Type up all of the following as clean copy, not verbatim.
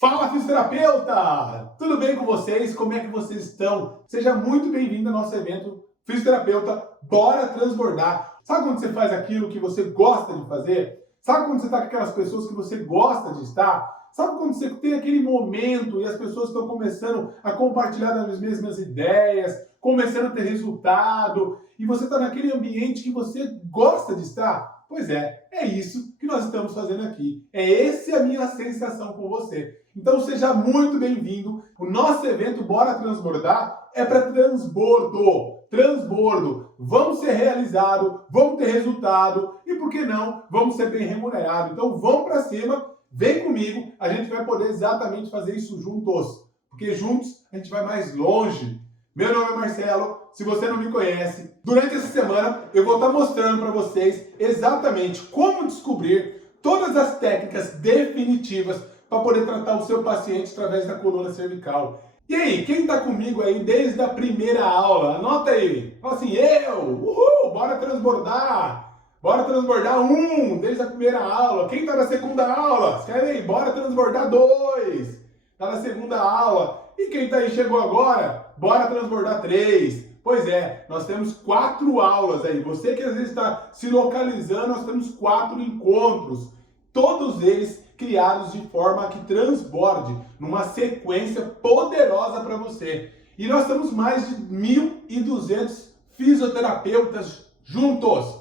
Fala, fisioterapeuta! Tudo bem com vocês? Como é que vocês estão? Seja muito bem-vindo ao nosso evento Fisioterapeuta Bora Transbordar. Sabe quando você faz aquilo que você gosta de fazer? Sabe quando você está com aquelas pessoas que você gosta de estar? Sabe quando você tem aquele momento e as pessoas estão começando a compartilhar as mesmas ideias, começando a ter resultado, e você está naquele ambiente que você gosta de estar? Pois é isso que nós estamos fazendo aqui. Essa a minha sensação com você. Então seja muito bem-vindo. O nosso evento Bora Transbordar é para transbordo. Transbordo. Vamos ser realizados, vamos ter resultado e, por que não, vamos ser bem remunerados. Então vamos para cima, vem comigo, a gente vai poder exatamente fazer isso juntos. Porque juntos a gente vai mais longe. Meu nome é Marcelo, se você não me conhece, durante essa semana eu vou estar mostrando para vocês exatamente como descobrir todas as técnicas definitivas para poder tratar o seu paciente através da coluna cervical. E aí, quem está comigo aí desde a primeira aula? Anota aí. Fala assim, uhul, bora transbordar. Bora transbordar 1, desde a primeira aula. Quem está na segunda aula? Escreve aí, bora transbordar 2. Está na segunda aula. E quem está aí chegou agora? Bora transbordar 3. Pois é, nós temos 4 aulas aí. Você que às vezes está se localizando, nós temos 4 encontros. Todos eles criados de forma que transborde numa sequência poderosa para você. E nós temos mais de 1.200 fisioterapeutas juntos.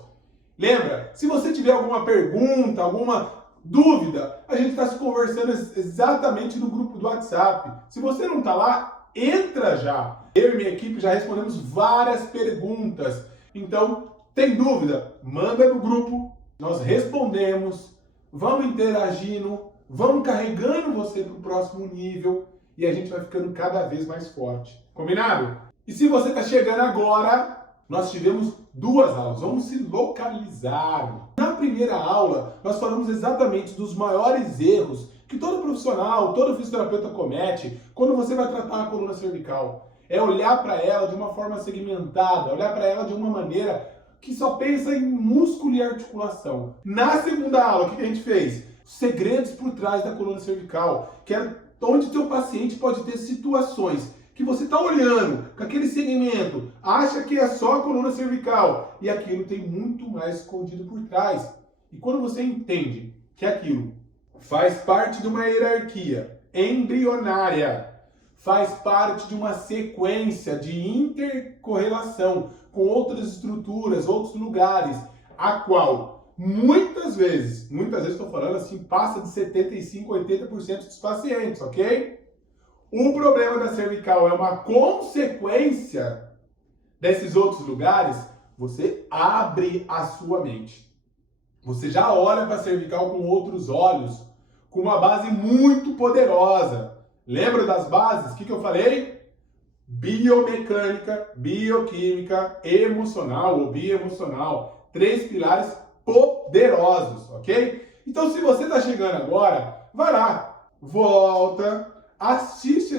Lembra, se você tiver alguma pergunta, alguma dúvida, a gente está se conversando exatamente no grupo do WhatsApp. Se você não está lá, entra já. Eu e minha equipe já respondemos várias perguntas. Então, tem dúvida? Manda no grupo, nós respondemos. Vamos interagindo, vamos carregando você para o próximo nível e a gente vai ficando cada vez mais forte. Combinado? E se você está chegando agora, nós tivemos 2 aulas. Vamos se localizar. Na primeira aula, nós falamos exatamente dos maiores erros que todo profissional, todo fisioterapeuta comete quando você vai tratar a coluna cervical. É olhar para ela de uma forma segmentada, olhar para ela de uma maneira que só pensa em músculo e articulação. Na segunda aula, o que a gente fez? Segredos por trás da coluna cervical, que é onde teu paciente pode ter situações que você está olhando com aquele segmento, acha que é só a coluna cervical, e aquilo tem muito mais escondido por trás. E quando você entende que aquilo faz parte de uma hierarquia embrionária, faz parte de uma sequência de intercorrelação com outras estruturas, outros lugares, a qual muitas vezes estou falando assim, passa de 75%, 80% dos pacientes, ok? O problema da cervical é uma consequência desses outros lugares, você abre a sua mente. Você já olha para a cervical com outros olhos, com uma base muito poderosa. Lembra das bases? O que eu falei? Biomecânica, bioquímica, emocional ou bioemocional. 3 pilares poderosos, ok? Então, se você está chegando agora, vai lá, volta, assiste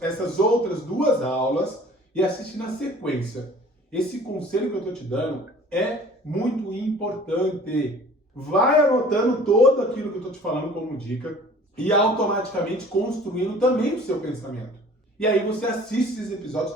essas outras 2 aulas e assiste na sequência. Esse conselho que eu estou te dando é muito importante. Vai anotando tudo aquilo que eu estou te falando como dica e automaticamente construindo também o seu pensamento. E aí você assiste esses episódios,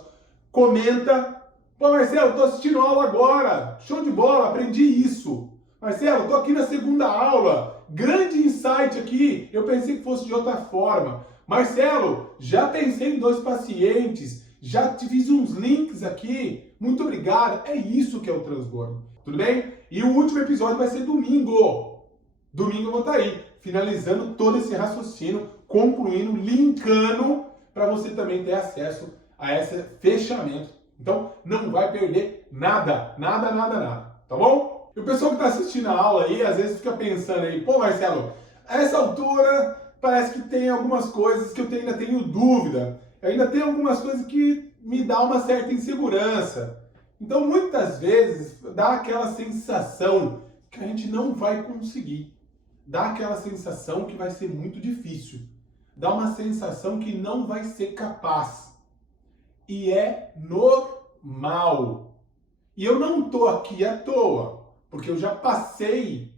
comenta. Pô, Marcelo, estou assistindo a aula agora. Show de bola, aprendi isso. Marcelo, estou aqui na segunda aula. Grande insight aqui. Eu pensei que fosse de outra forma. Marcelo, já pensei em 2 pacientes. Já te fiz uns links aqui. Muito obrigado. É isso que é o transbordo. Tudo bem? E o último episódio vai ser domingo. Domingo eu vou estar aí, finalizando todo esse raciocínio, concluindo, linkando, para você também ter acesso a esse fechamento. Então, não vai perder nada, tá bom? E o pessoal que está assistindo a aula aí, às vezes fica pensando aí, pô, Marcelo, a essa altura parece que tem algumas coisas que eu ainda tenho dúvida. Eu ainda tenho algumas coisas que me dá uma certa insegurança. Então, muitas vezes, dá aquela sensação que a gente não vai conseguir. Dá aquela sensação que vai ser muito difícil. Dá uma sensação que não vai ser capaz. E é normal. E eu não estou aqui à toa, porque eu já passei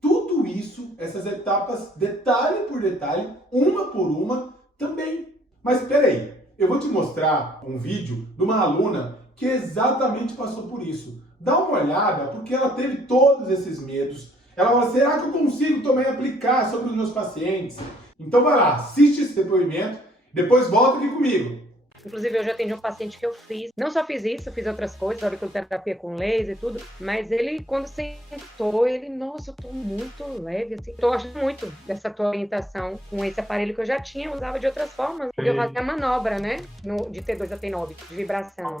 tudo tudo isso, essas etapas, detalhe por detalhe, uma por uma, também. Mas espera aí, eu vou te mostrar um vídeo de uma aluna que exatamente passou por isso. Dá uma olhada, porque ela teve todos esses medos. Ela fala, será que eu consigo também aplicar sobre os meus pacientes? Então vai lá, assiste esse depoimento, depois volta aqui comigo. Inclusive, eu já atendi um paciente que eu fiz. Não só fiz isso, eu fiz outras coisas, auriculoterapia com laser e tudo. Mas ele, quando sentou, nossa, eu tô muito leve, assim. Tô achando muito dessa tua orientação com esse aparelho que eu já tinha, usava de outras formas. Porque eu fazia a manobra, né? De T2 a T9, de vibração.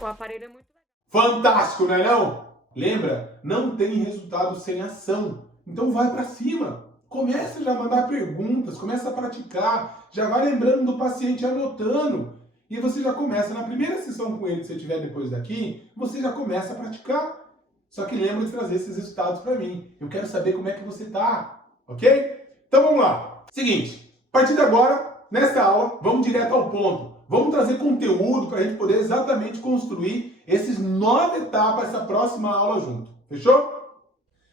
O aparelho é muito legal. Fantástico, não é não? Lembra? Não tem resultado sem ação. Então vai pra cima. Começa já a mandar perguntas, começa a praticar, já vai lembrando do paciente, anotando. E você já começa, na primeira sessão com ele que você tiver depois daqui, você já começa a praticar. Só que lembra de trazer esses resultados para mim. Eu quero saber como é que você tá, ok? Então vamos lá. Seguinte, a partir de agora, nessa aula, vamos direto ao ponto. Vamos trazer conteúdo para a gente poder exatamente construir esses 9 etapas, essa próxima aula junto. Fechou?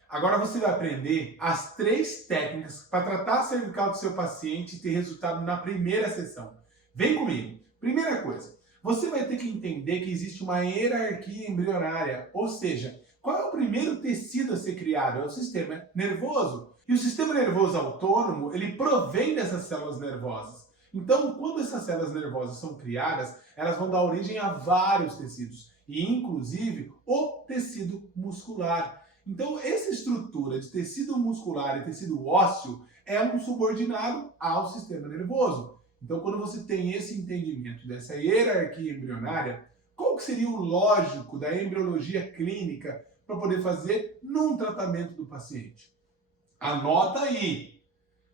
Agora você vai aprender as 3 técnicas para tratar a cervical do seu paciente e ter resultado na primeira sessão. Vem comigo. Primeira coisa, você vai ter que entender que existe uma hierarquia embrionária, ou seja, qual é o primeiro tecido a ser criado? É o sistema nervoso. E o sistema nervoso autônomo, ele provém dessas células nervosas. Então, quando essas células nervosas são criadas, elas vão dar origem a vários tecidos, e inclusive o tecido muscular. Então, essa estrutura de tecido muscular e tecido ósseo é um subordinado ao sistema nervoso. Então, quando você tem esse entendimento dessa hierarquia embrionária, qual que seria o lógico da embriologia clínica para poder fazer num tratamento do paciente? Anota aí!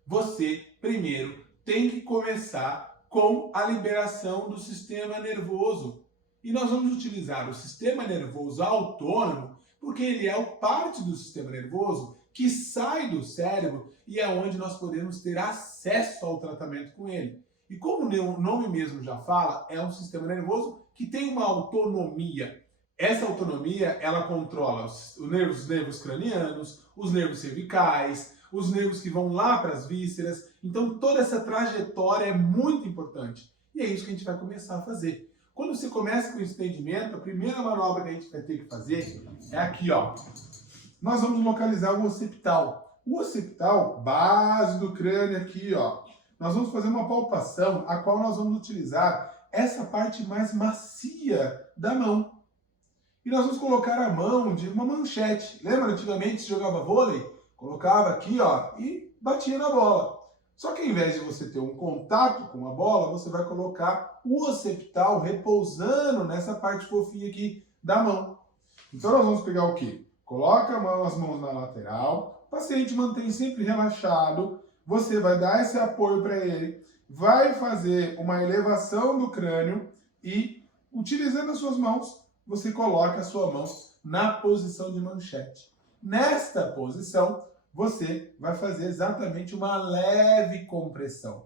Você, primeiro, tem que começar com a liberação do sistema nervoso. E nós vamos utilizar o sistema nervoso autônomo porque ele é parte do sistema nervoso que sai do cérebro e é onde nós podemos ter acesso ao tratamento com ele. E como o nome mesmo já fala, é um sistema nervoso que tem uma autonomia. Essa autonomia, ela controla os nervos cranianos, os nervos cervicais, os nervos que vão lá para as vísceras. Então toda essa trajetória é muito importante. E é isso que a gente vai começar a fazer. Quando você começa com esse entendimento, a primeira manobra que a gente vai ter que fazer é aqui, ó. Nós vamos localizar o occipital. O occipital, base do crânio aqui, ó. Nós vamos fazer uma palpação, a qual nós vamos utilizar essa parte mais macia da mão. E nós vamos colocar a mão de uma manchete. Lembra, antigamente se jogava vôlei? Colocava aqui, ó, e batia na bola. Só que ao invés de você ter um contato com a bola, você vai colocar o occipital repousando nessa parte fofinha aqui da mão. Então nós vamos pegar o quê? Coloca as mãos na lateral, o paciente mantém sempre relaxado, você vai dar esse apoio para ele, vai fazer uma elevação do crânio e, utilizando as suas mãos, você coloca a sua mão na posição de manchete. Nesta posição, você vai fazer exatamente uma leve compressão.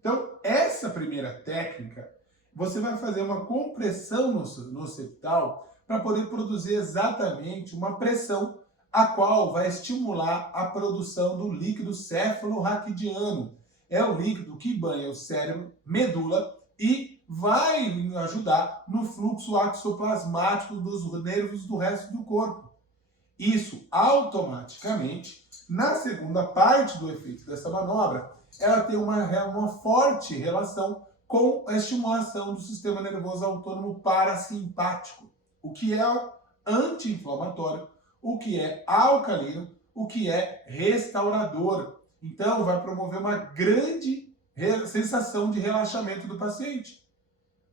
Então, essa primeira técnica, você vai fazer uma compressão no occipital para poder produzir exatamente uma pressão, a qual vai estimular a produção do líquido céfalo-raquidiano. É o líquido que banha o cérebro, medula e vai ajudar no fluxo axoplasmático dos nervos do resto do corpo. Isso automaticamente, na segunda parte do efeito dessa manobra, ela tem uma forte relação com a estimulação do sistema nervoso autônomo parasimpático, o que é anti-inflamatório, o que é alcalino, o que é restaurador. Então, vai promover uma grande sensação de relaxamento do paciente.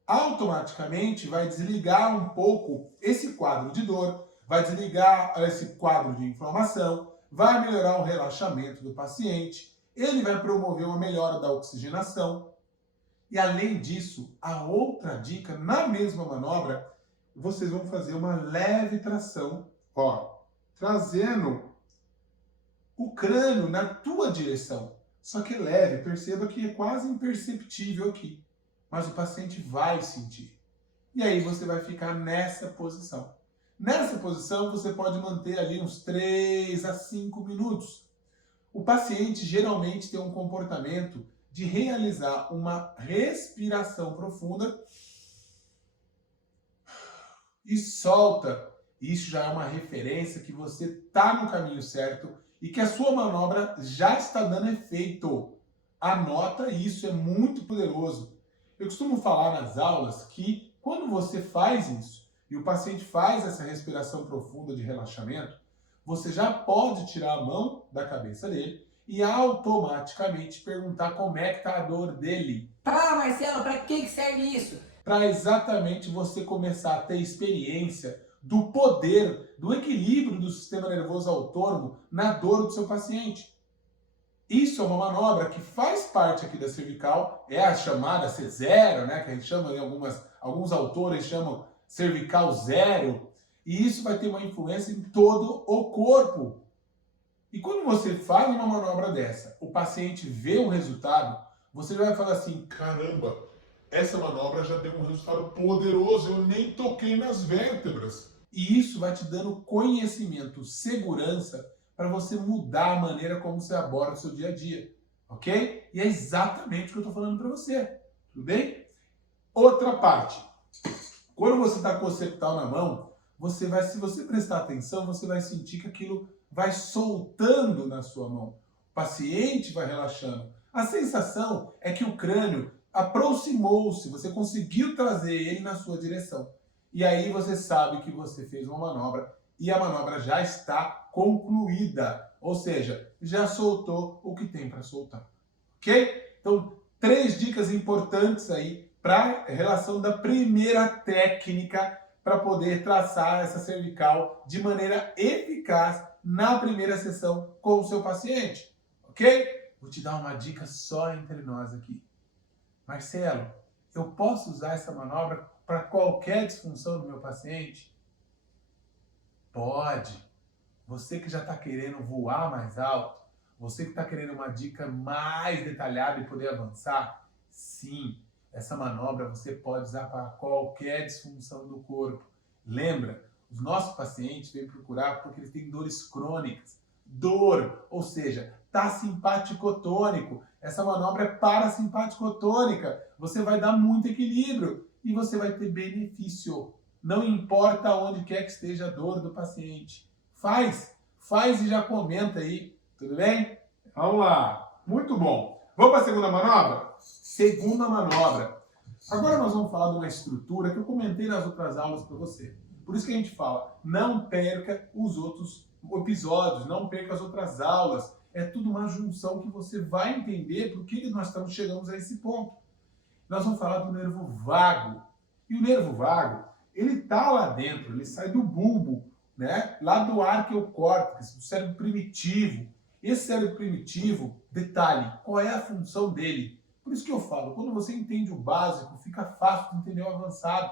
Automaticamente, vai desligar um pouco esse quadro de dor, vai desligar esse quadro de inflamação, vai melhorar o relaxamento do paciente, ele vai promover uma melhora da oxigenação. E além disso, a outra dica, na mesma manobra, vocês vão fazer uma leve tração, ó, trazendo o crânio na tua direção. Só que leve, perceba que é quase imperceptível aqui, mas o paciente vai sentir. E aí você vai ficar nessa posição. Nessa posição, você pode manter ali uns 3 a 5 minutos. O paciente geralmente tem um comportamento de realizar uma respiração profunda e solta. Isso já é uma referência que você está no caminho certo e que a sua manobra já está dando efeito. Anota isso, é muito poderoso. Eu costumo falar nas aulas que quando você faz isso e o paciente faz essa respiração profunda de relaxamento, você já pode tirar a mão da cabeça dele e automaticamente perguntar como é que está a dor dele. Tá, Marcelo, para que serve isso? Para exatamente você começar a ter experiência do poder, do equilíbrio do sistema nervoso autônomo na dor do seu paciente. Isso é uma manobra que faz parte aqui da cervical, é a chamada C0, né, que a gente chama, alguns autores chamam cervical zero, e isso vai ter uma influência em todo o corpo. E quando você faz uma manobra dessa, o paciente vê o resultado, você vai falar assim, caramba, essa manobra já deu um resultado poderoso, eu nem toquei nas vértebras. E isso vai te dando conhecimento, segurança, para você mudar a maneira como você aborda o seu dia a dia, ok? E é exatamente o que eu estou falando para você, tudo bem? Outra parte, quando você está com o occipital na mão, se você prestar atenção, você vai sentir que aquilo vai soltando na sua mão. O paciente vai relaxando. A sensação é que o crânio aproximou-se, você conseguiu trazer ele na sua direção. E aí você sabe que você fez uma manobra e a manobra já está concluída. Ou seja, já soltou o que tem para soltar. Ok? Então, 3 dicas importantes aí para a relação da primeira técnica para poder traçar essa cervical de maneira eficaz na primeira sessão com o seu paciente. Ok? Vou te dar uma dica só entre nós aqui. Marcelo, eu posso usar essa manobra para qualquer disfunção do meu paciente? Pode. Você que já está querendo voar mais alto, você que está querendo uma dica mais detalhada e poder avançar, sim, essa manobra você pode usar para qualquer disfunção do corpo. Lembra, os nossos pacientes vêm procurar porque eles têm dores crônicas. Dor, ou seja, está simpaticotônico. Essa manobra é parasimpaticotônica. Você vai dar muito equilíbrio e você vai ter benefício. Não importa onde quer que esteja a dor do paciente. Faz e já comenta aí, tudo bem? Vamos lá, muito bom. Vamos para a segunda manobra? Segunda manobra. Agora nós vamos falar de uma estrutura que eu comentei nas outras aulas para você. Por isso que a gente fala, não perca os outros episódios, não perca as outras aulas. É tudo uma junção que você vai entender por que nós chegamos a esse ponto. Nós vamos falar do nervo vago. E o nervo vago, ele está lá dentro, ele sai do bulbo, né? Lá do arqueocórtex, do cérebro primitivo. Esse cérebro primitivo, detalhe, qual é a função dele? Por isso que eu falo, quando você entende o básico, fica fácil de entender o avançado.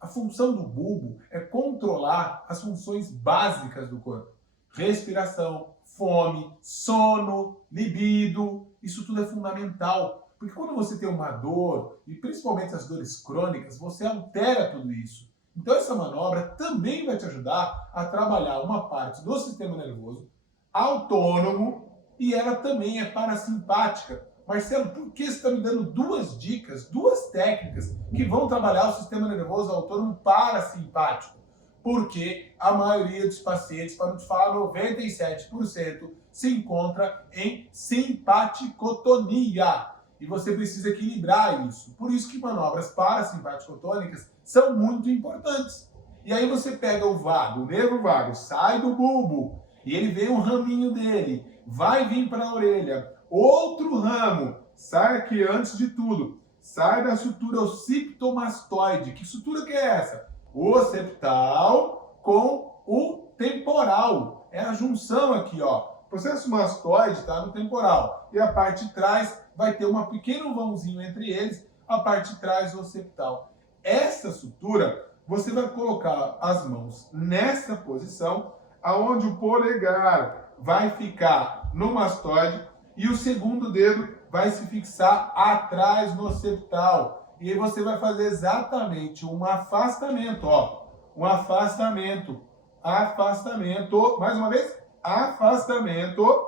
A função do bulbo é controlar as funções básicas do corpo. Respiração, fome, sono, libido, isso tudo é fundamental. Porque quando você tem uma dor, e principalmente as dores crônicas, você altera tudo isso. Então essa manobra também vai te ajudar a trabalhar uma parte do sistema nervoso autônomo e ela também é parasimpática. Marcelo, por que você está me dando 2 dicas, 2 técnicas que vão trabalhar o sistema nervoso autônomo parasimpático? Porque a maioria dos pacientes, para não te falar 97%, se encontra em simpaticotonia. E você precisa equilibrar isso. Por isso que manobras parasimpaticotônicas são muito importantes. E aí você pega o vago, o nervo vago, sai do bulbo, e ele vem um raminho dele, vai vir para a orelha. Outro ramo, sai aqui antes de tudo, sai da sutura occipitomastoide. Que sutura que é essa? O occipital com o temporal. É a junção aqui, ó. O processo mastoide está no temporal. E a parte de trás vai ter um pequeno vãozinho entre eles, a parte de trás do occipital. Essa sutura, você vai colocar as mãos nessa posição, aonde o polegar vai ficar no mastoide e o segundo dedo vai se fixar atrás no occipital. E aí você vai fazer exatamente um afastamento, ó. um afastamento. Afastamento. Mais uma vez. Afastamento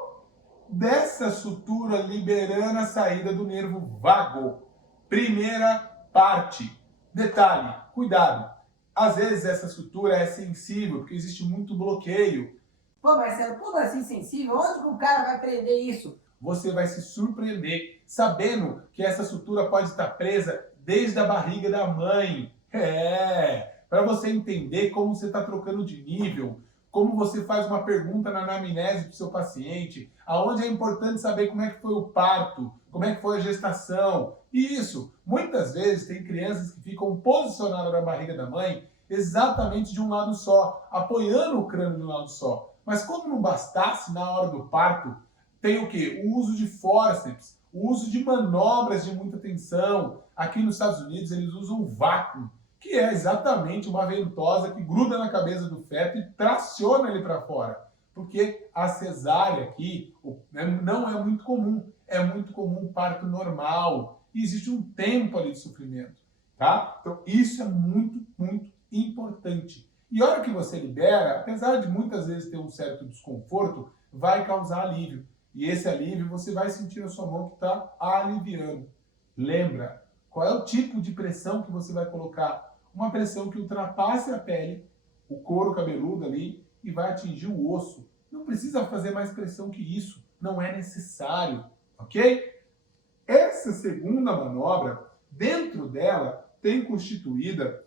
dessa sutura liberando a saída do nervo vago. Primeira parte. Detalhe, cuidado. Às vezes essa sutura é sensível, porque existe muito bloqueio. Pô, Marcelo, tudo assim sensível, onde que o cara vai prender isso? Você vai se surpreender sabendo que essa sutura pode estar presa desde a barriga da mãe. Para você entender como você está trocando de nível, como você faz uma pergunta na anamnese para o seu paciente, aonde é importante saber como é que foi o parto, como é que foi a gestação. E isso, muitas vezes tem crianças que ficam posicionadas na barriga da mãe exatamente de um lado só, apoiando o crânio de um lado só. Mas como não bastasse na hora do parto, tem o quê? O uso de fórceps, o uso de manobras de muita tensão. Aqui nos Estados Unidos eles usam o vácuo, que é exatamente uma ventosa que gruda na cabeça do feto e traciona ele para fora. Porque a cesárea aqui não é muito comum. É muito comum o parto normal. E existe um tempo ali de sofrimento. Tá? Então isso é muito, muito importante. E a hora que você libera, apesar de muitas vezes ter um certo desconforto, vai causar alívio. E esse alívio você vai sentir na sua mão que está aliviando. Lembra, qual é o tipo de pressão que você vai colocar? Uma pressão que ultrapasse a pele, o couro cabeludo ali, e vai atingir o osso. Não precisa fazer mais pressão que isso. Não é necessário, ok? Essa segunda manobra, dentro dela, tem constituída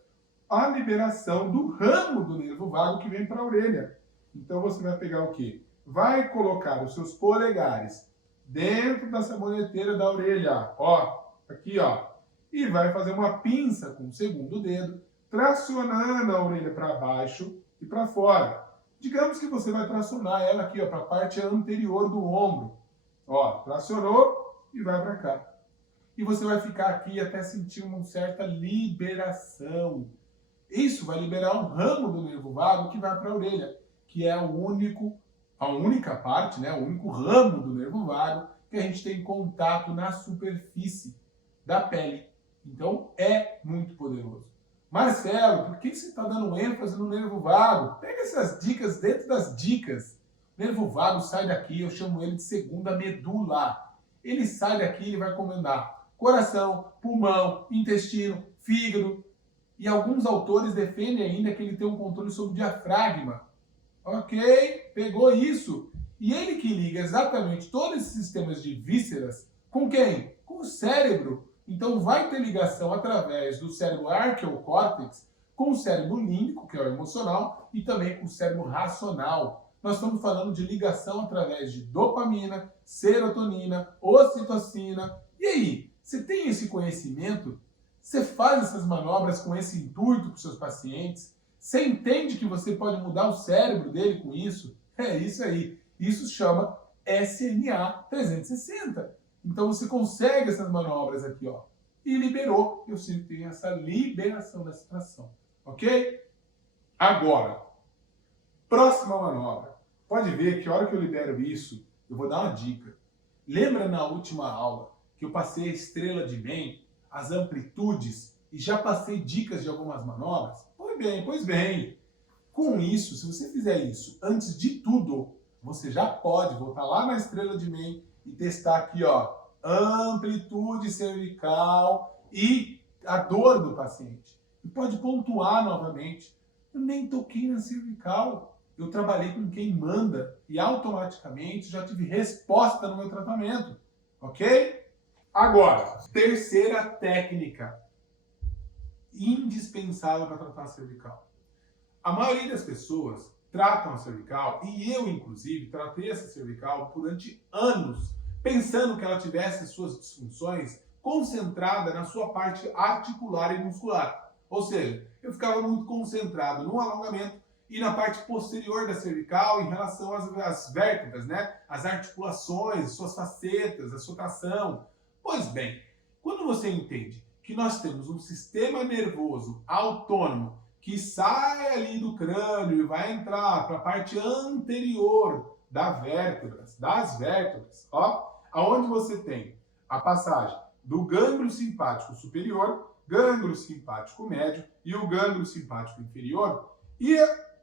a liberação do ramo do nervo vago que vem para a orelha. Então você vai pegar o quê? Vai colocar os seus polegares dentro da saboneteira da orelha, ó, aqui, ó, e vai fazer uma pinça com o segundo dedo, tracionando a orelha para baixo e para fora. Digamos que você vai tracionar ela aqui, ó, para a parte anterior do ombro. Ó, tracionou e vai para cá. E você vai ficar aqui até sentir uma certa liberação. Isso vai liberar um ramo do nervo vago que vai para a orelha, que é a única parte, né, o único ramo do nervo vago que a gente tem contato na superfície da pele. Então, é muito poderoso. Marcelo, por que você está dando ênfase no nervo vago? Pega essas dicas dentro das dicas. O nervo vago sai daqui, eu chamo ele de segunda medula. Ele sai daqui e vai comandar coração, pulmão, intestino, fígado. E alguns autores defendem ainda que ele tem um controle sobre o diafragma. Ok, pegou isso. E ele que liga exatamente todos esses sistemas de vísceras com quem? Com o cérebro. Então vai ter ligação através do cérebro arqueocórtex com o cérebro límbico, que é o emocional, e também com o cérebro racional. Nós estamos falando de ligação através de dopamina, serotonina, ocitocina. E aí, você tem esse conhecimento? Você faz essas manobras com esse intuito para os seus pacientes? Você entende que você pode mudar o cérebro dele com isso? É isso aí. Isso chama SNA 360. Então você consegue essas manobras aqui, ó. E liberou. Eu sinto que tem essa liberação dessa tração. Ok? Agora, próxima manobra. Pode ver que a hora que eu libero isso, eu vou dar uma dica. Lembra na última aula que eu passei a estrela de Mann, as amplitudes, e já passei dicas de algumas manobras? Pois bem. Com isso, se você fizer isso antes de tudo, você já pode voltar lá na estrela de Mann e testar aqui, ó, amplitude cervical e a dor do paciente. E pode pontuar novamente. Eu nem toquei na cervical. Eu trabalhei com quem manda e automaticamente já tive resposta no meu tratamento. Ok? Agora, terceira técnica indispensável para tratar a cervical. A maioria das pessoas tratam a cervical, e eu, inclusive, tratei essa cervical durante anos, pensando que ela tivesse suas disfunções concentradas na sua parte articular e muscular. Ou seja, eu ficava muito concentrado no alongamento e na parte posterior da cervical em relação às vértebras, né? As articulações, suas facetas, a sua tração. Pois bem, quando você entende que nós temos um sistema nervoso autônomo que sai ali do crânio e vai entrar para a parte anterior das vértebras, ó, aonde você tem a passagem do gânglio simpático superior, gânglio simpático médio e o gânglio simpático inferior. E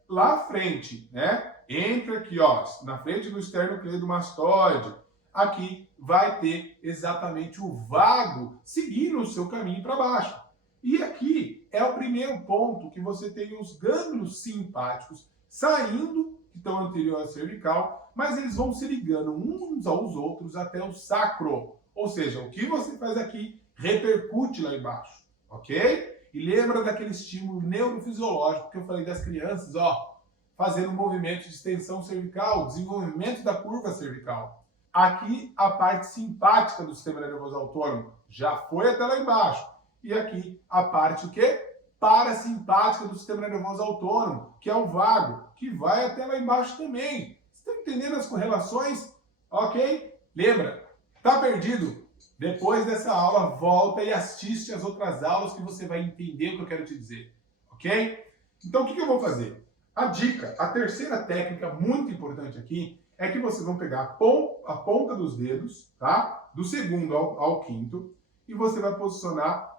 lá à frente, né? Entre aqui, ó, na frente do esternocleidomastoide, aqui vai ter exatamente o vago seguindo o seu caminho para baixo. E aqui é o primeiro ponto que você tem os gânglios simpáticos saindo, que estão anterior à cervical, mas eles vão se ligando uns aos outros até o sacro. Ou seja, o que você faz aqui repercute lá embaixo, ok? E lembra daquele estímulo neurofisiológico que eu falei das crianças, ó, fazendo movimento de extensão cervical, desenvolvimento da curva cervical. Aqui a parte simpática do sistema nervoso autônomo já foi até lá embaixo. E aqui a parte o quê? Parasimpática do sistema nervoso autônomo, que é o vago, que vai até lá embaixo também. Você está entendendo as correlações? Ok? Lembra? Tá perdido? Depois dessa aula, volta e assiste as outras aulas que você vai entender o que eu quero te dizer. Ok? Então, o que eu vou fazer? A dica, a terceira técnica muito importante aqui, é que vocês vão pegar a ponta dos dedos, tá? Do segundo ao quinto, e você vai posicionar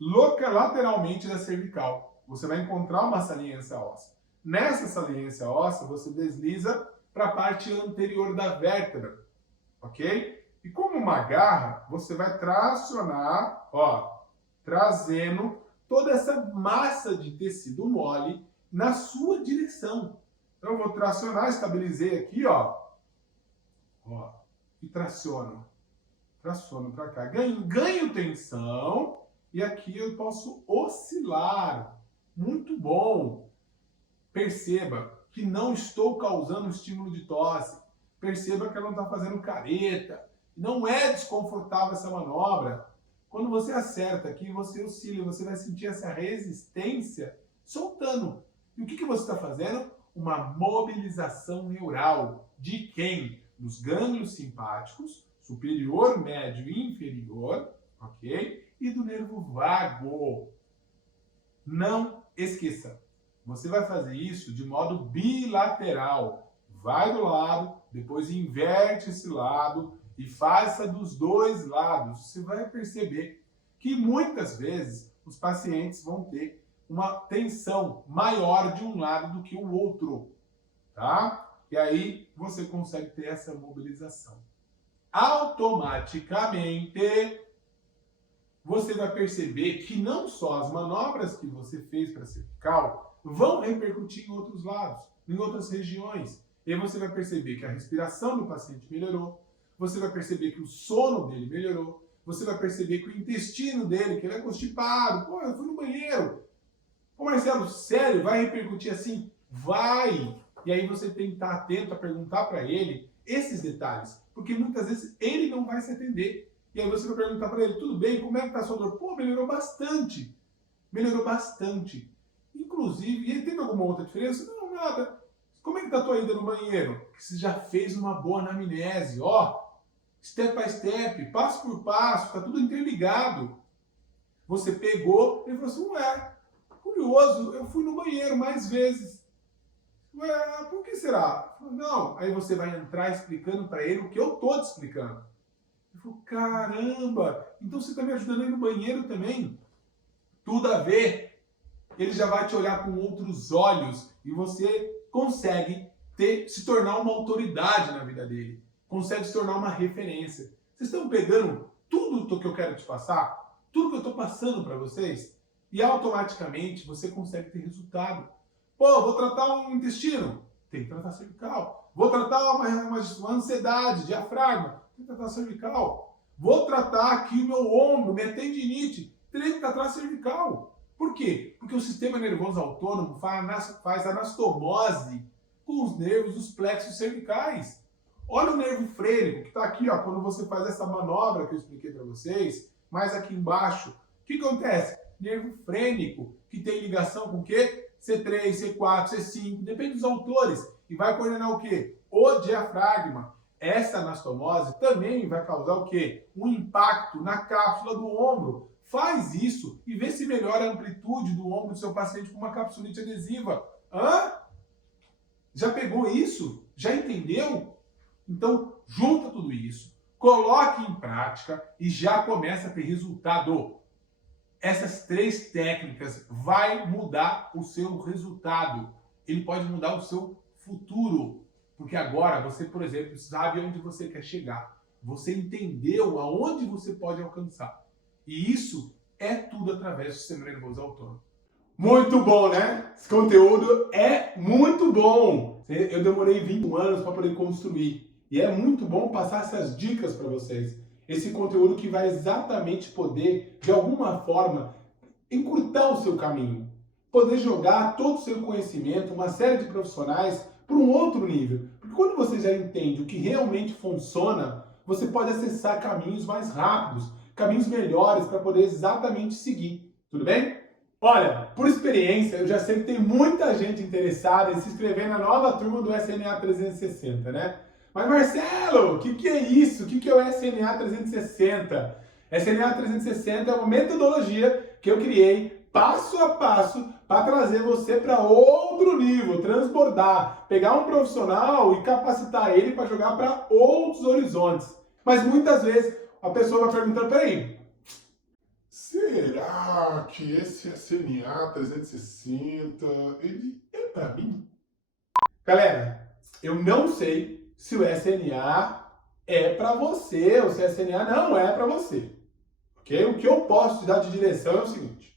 lateralmente da cervical. Você vai encontrar uma saliência óssea. Nessa saliência óssea, você desliza para a parte anterior da vértebra, ok? E como uma garra, você vai tracionar, ó, trazendo toda essa massa de tecido mole na sua direção. Então eu vou tracionar, estabilizei aqui, ó, e traciono para cá. Ganho tensão. E aqui eu posso oscilar. Muito bom. Perceba que não estou causando estímulo de tosse. Perceba que ela não está fazendo careta. Não é desconfortável essa manobra. Quando você acerta aqui, você oscila, você vai sentir essa resistência soltando. E o que você está fazendo? Uma mobilização neural. De quem? Dos gânglios simpáticos, superior, médio e inferior, ok? E do nervo vago. Não esqueça, você vai fazer isso de modo bilateral. Vai do lado, depois inverte esse lado e faça dos dois lados. Você vai perceber que muitas vezes os pacientes vão ter uma tensão maior de um lado do que o outro, tá? E aí você consegue ter essa mobilização. Automaticamente você vai perceber que não só as manobras que você fez para a cervical vão repercutir em outros lados, em outras regiões. E aí você vai perceber que a respiração do paciente melhorou, você vai perceber que o sono dele melhorou, você vai perceber que o intestino dele, que ele é constipado, pô, eu fui no banheiro. Pô, Marcelo, sério, vai repercutir assim? Vai! E aí você tem que estar atento a perguntar para ele esses detalhes, porque muitas vezes ele não vai se atender. E aí você vai perguntar para ele, tudo bem, como é que tá a sua dor? Pô, melhorou bastante. Melhorou bastante. Inclusive, e teve alguma outra diferença? Não, nada. Como é que tá a tua ida no banheiro? Que você já fez uma boa anamnese, ó. Step by step, passo por passo, tá tudo interligado. Você pegou e falou assim, ué, curioso, eu fui no banheiro mais vezes. Ué, por que será? Não, aí você vai entrar explicando para ele o que eu tô te explicando. Ele falou, caramba, então você está me ajudando aí no banheiro também? Tudo a ver. Ele já vai te olhar com outros olhos e você consegue se tornar uma autoridade na vida dele. Consegue se tornar uma referência. Vocês estão pegando tudo que eu quero te passar? Tudo que eu estou passando para vocês? E automaticamente você consegue ter resultado. Pô, vou tratar um intestino? Tem que tratar cervical. Vou tratar uma ansiedade, diafragma? Tem que tratar cervical. Vou tratar aqui o meu ombro, minha tendinite. Tem que tratar cervical. Por quê? Porque o sistema nervoso autônomo faz anastomose com os nervos dos plexos cervicais. Olha o nervo frênico que está aqui, ó, quando você faz essa manobra que eu expliquei para vocês, mais aqui embaixo. O que acontece? Nervo frênico, que tem ligação com o quê? C3, C4, C5, depende dos autores. E vai coordenar o quê? O diafragma. Essa anastomose também vai causar o quê? Um impacto na cápsula do ombro. Faz isso e vê se melhora a amplitude do ombro do seu paciente com uma capsulite adesiva. Hã? Já pegou isso? Já entendeu? Então, junta tudo isso, coloque em prática e já começa a ter resultado. essas 3 técnicas vai mudar o seu resultado. Ele pode mudar o seu futuro. Porque agora você, por exemplo, sabe onde você quer chegar. Você entendeu aonde você pode alcançar. E isso é tudo através do Sistema Nervoso Autônomo. Muito bom, né? Esse conteúdo é muito bom. Eu demorei 21 anos para poder construir. E é muito bom passar essas dicas para vocês. Esse conteúdo que vai exatamente poder, de alguma forma, encurtar o seu caminho. Poder jogar todo o seu conhecimento, uma série de profissionais, para um outro nível. Porque quando você já entende o que realmente funciona, você pode acessar caminhos mais rápidos, caminhos melhores para poder exatamente seguir. Tudo bem? Olha, por experiência, eu já sei que tem muita gente interessada em se inscrever na nova turma do SNA 360, né? Mas Marcelo, o que é isso? O que é o SNA 360? SNA 360 é uma metodologia que eu criei passo a passo para trazer você para outro nível, transbordar, pegar um profissional e capacitar ele para jogar para outros horizontes. Mas muitas vezes a pessoa vai perguntando, peraí, será que esse SNA 360, ele é para mim? Galera, eu não sei se o SNA é para você ou se o SNA não é para você. Ok? O que eu posso te dar de direção é o seguinte.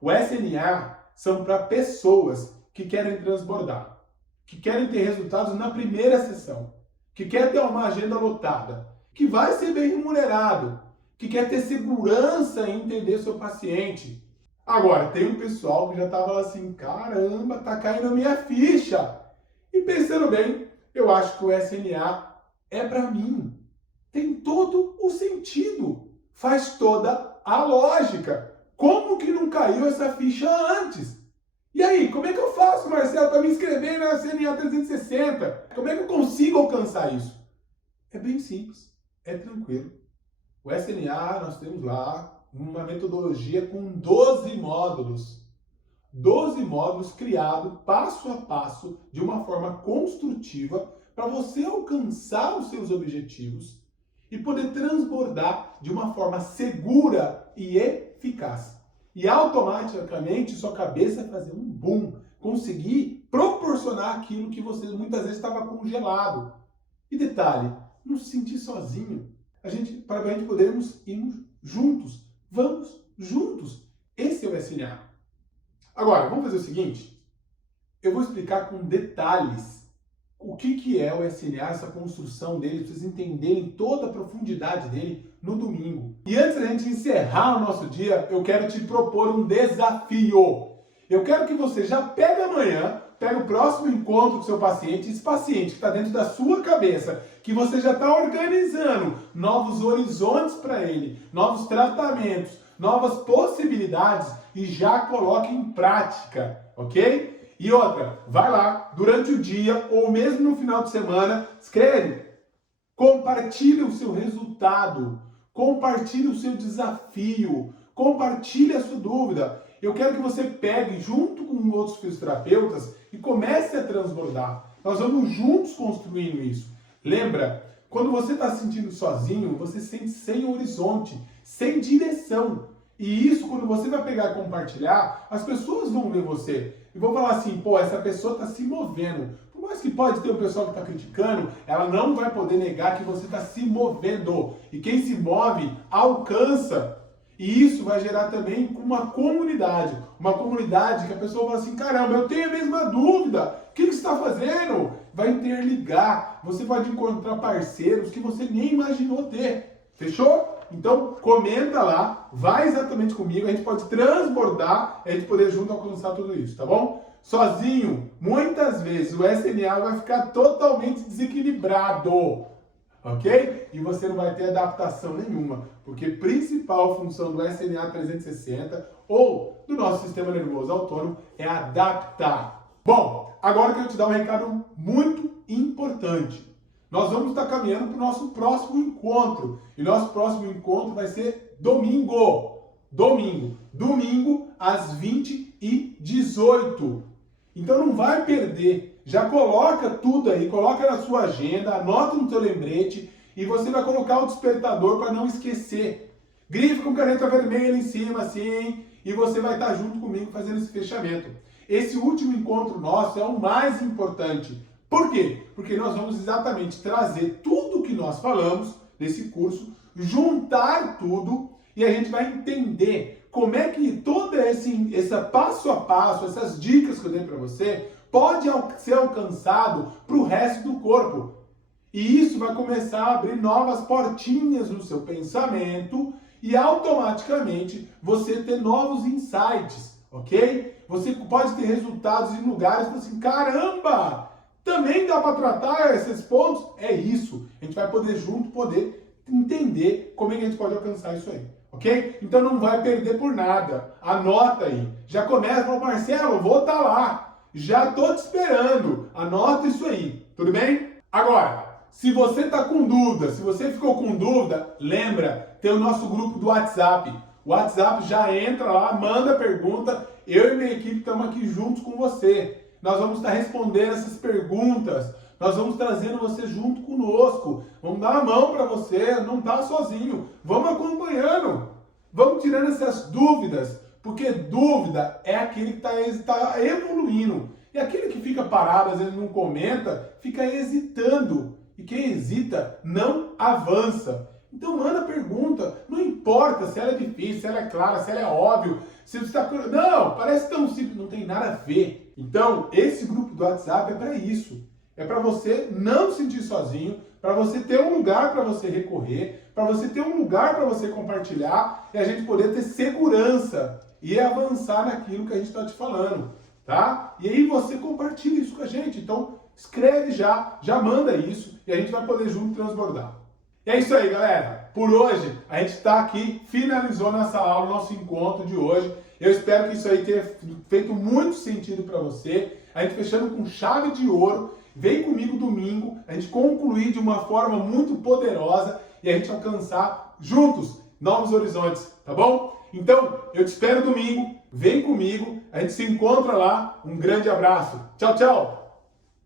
O SNA são para pessoas que querem transbordar, que querem ter resultados na primeira sessão, que quer ter uma agenda lotada, que vai ser bem remunerado, que quer ter segurança em entender seu paciente. Agora, tem um pessoal que já estava assim, caramba, tá caindo a minha ficha. E pensando bem, eu acho que o SNA é para mim. Tem todo o sentido, faz toda a lógica. Como que não caiu essa ficha antes? E aí, como é que eu faço, Marcelo, para me inscrever na SNA 360? Como é que eu consigo alcançar isso? É bem simples, é tranquilo. O SNA, nós temos lá uma metodologia com 12 módulos. 12 módulos criados passo a passo, de uma forma construtiva, para você alcançar os seus objetivos e poder transbordar de uma forma segura e eficaz. E automaticamente sua cabeça fazer um boom, conseguir proporcionar aquilo que você muitas vezes estava congelado. E detalhe, não se sentir sozinho. Para a gente podermos ir juntos. Vamos juntos. Esse é o SNA. Agora, vamos fazer o seguinte. Eu vou explicar com detalhes o que é o SNA, essa construção dele, para vocês entenderem toda a profundidade dele no domingo. E antes da gente encerrar o nosso dia, eu quero te propor um desafio. Eu quero que você já pegue amanhã, pegue o próximo encontro com seu paciente, esse paciente que está dentro da sua cabeça, que você já está organizando novos horizontes para ele, novos tratamentos, novas possibilidades e já coloque em prática, ok? E outra, vai lá, durante o dia ou mesmo no final de semana, escreve, compartilhe o seu resultado, compartilhe o seu desafio, compartilhe a sua dúvida. Eu quero que você pegue junto com outros fisioterapeutas e comece a transbordar. Nós vamos juntos construindo isso. Lembra, quando você está se sentindo sozinho, você se sente sem horizonte, sem direção. E isso, quando você vai pegar e compartilhar, as pessoas vão ver você e vão falar assim, pô, essa pessoa está se movendo. Por mais que pode ter um pessoal que está criticando, ela não vai poder negar que você está se movendo. E quem se move, alcança. E isso vai gerar também uma comunidade. Uma comunidade que a pessoa fala assim, caramba, eu tenho a mesma dúvida. O que você está fazendo? Vai interligar. Você pode encontrar parceiros que você nem imaginou ter. Fechou? Então, comenta lá, vai exatamente comigo, a gente pode transbordar, a gente poder junto alcançar tudo isso, tá bom? Sozinho, muitas vezes o SNA vai ficar totalmente desequilibrado, ok? E você não vai ter adaptação nenhuma, porque a principal função do SNA 360 ou do nosso sistema nervoso autônomo é adaptar. Bom, agora eu quero te dar um recado muito importante. Nós vamos estar caminhando para o nosso próximo encontro. E nosso próximo encontro vai ser domingo. Domingo às 20h18. Então não vai perder. Já coloca tudo aí, coloca na sua agenda, anota no teu lembrete e você vai colocar o despertador para não esquecer. Grife com caneta vermelha em cima, assim, e você vai estar junto comigo fazendo esse fechamento. Esse último encontro nosso é o mais importante. Por quê? Porque nós vamos exatamente trazer tudo o que nós falamos nesse curso, juntar tudo e a gente vai entender como é que todo esse passo a passo, essas dicas que eu dei para você, pode ser alcançado para o resto do corpo. E isso vai começar a abrir novas portinhas no seu pensamento e automaticamente você ter novos insights, ok? Você pode ter resultados em lugares que assim, caramba, também dá para tratar esses pontos? É isso. A gente vai poder junto entender como é que a gente pode alcançar isso aí, ok? Então não vai perder por nada. Anota aí. Já começa falando, Marcelo, vou estar lá. Já estou te esperando. Anota isso aí, tudo bem? Agora, se você está com dúvida, se você ficou com dúvida, lembra, tem o nosso grupo do WhatsApp. O WhatsApp já entra lá, manda pergunta. Eu e minha equipe estamos aqui juntos com você. Nós vamos estar respondendo essas perguntas. Nós vamos trazendo você junto conosco. Vamos dar a mão para você, não está sozinho. Vamos acompanhando. Vamos tirando essas dúvidas. Porque dúvida é aquele que está evoluindo. E aquele que fica parado, às vezes não comenta, fica hesitando. E quem hesita não avança. Então manda pergunta, não importa se ela é difícil, se ela é clara, se ela é óbvio, se você está... Não, parece tão simples, não tem nada a ver. Então, esse grupo do WhatsApp é para isso. É para você não se sentir sozinho, para você ter um lugar para você recorrer, para você ter um lugar para você compartilhar e a gente poder ter segurança e avançar naquilo que a gente está te falando, tá? E aí você compartilha isso com a gente. Então, escreve já manda isso e a gente vai poder junto transbordar. E é isso aí, galera. Por hoje, a gente está aqui, finalizou nossa aula, nosso encontro de hoje. Eu espero que isso aí tenha feito muito sentido para você. A gente fechando com chave de ouro. Vem comigo domingo, a gente concluir de uma forma muito poderosa e a gente alcançar juntos novos horizontes, tá bom? Então, eu te espero domingo, vem comigo, a gente se encontra lá. Um grande abraço. Tchau, tchau!